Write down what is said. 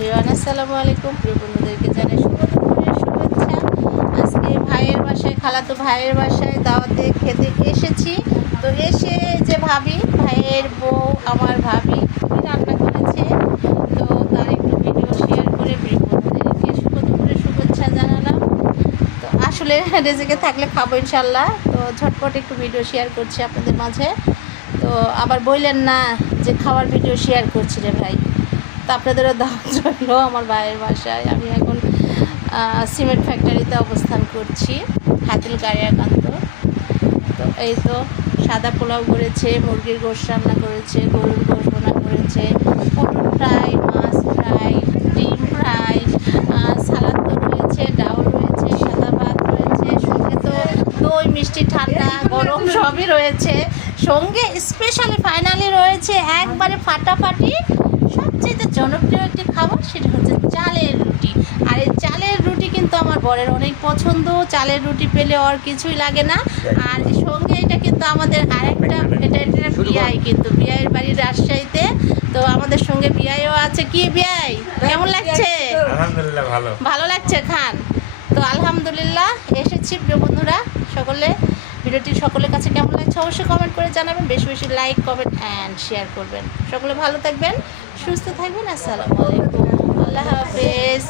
Everyone, আসসালামু আলাইকুম। প্রিয় বন্ধুদেরকে জানাই শুভ দুপুরের শুভেচ্ছা। আজকে ভাইয়ের বাসায়, খালাতো ভাইয়ের বাসায় দাওয়াতে খেতে এসেছি। তো এসে যে ভাবি, ভাইয়ের বউ আমার ভাবি রান্না করেছে, তো তার একটু ভিডিও শেয়ার করে প্রিয় বন্ধুদেরকে শুভ দুপুরের শুভেচ্ছা জানালাম। তো আসলে রেজেকে থাকলে খাবো ইনশাল্লাহ। তো ঝটপট একটু ভিডিও শেয়ার করছি আপনাদের মাঝে। তো আবার বললেন না যে খাওয়ার ভিডিও শেয়ার করছি রে ভাই। তো আপনাদেরও দাওয়াত রইল আমার ভাইয়ের বাসায়। আমি এখন সিমেন্ট ফ্যাক্টরিতে অবস্থান করছি, হাতিল গাড়িয়াকান্ত। তো এই তো সাদা পোলাও করেছে, মুরগির গোশ রান্না করেছে, গরুর গোশ রান্না করেছে, পটল ফ্রাই, মাছ ফ্রাই, ডিম ফ্রাই, সালাদ তো রয়েছে, ডাউল রয়েছে, সাদা ভাত রয়েছে, সঙ্গে তো দই মিষ্টি ঠান্ডা গরম সবই রয়েছে। সঙ্গে স্পেশালি ফাইনালি রয়েছে একবারে ফাটাফাটি সবচেয়ে জনপ্রিয় একটি খাবার, সেটা হচ্ছে চালের রুটি। আর এই চালের রুটি কিন্তু আমার বরের অনেক পছন্দ। চালের রুটি পেলে আর কিছুই লাগে না। আর সঙ্গে এটা কিন্তু আমাদের আরেকটা, এটা বিয়াই, কিন্তু বিয়াইয়ের বাড়ি রাজশাহীতে। তো আমাদের সঙ্গে বিয়াইও আছে। কি বিয়াই, কেমন লাগছে? আলহামদুলিল্লাহ ভালো। ভালো লাগছে খান? তো আলহামদুলিল্লাহ এসেছি প্রিয় বন্ধুরা। সকলে ভিডিওটি সকলের কাছে কেমন লাগছে অবশ্যই কমেন্ট করে জানাবেন। বেশি বেশি লাইক, কমেন্ট অ্যান্ড শেয়ার করবেন। সকলে ভালো থাকবেন, সুস্থ থাকবেন। আসসালামু আলাইকুম, আল্লাহ হাফেজ।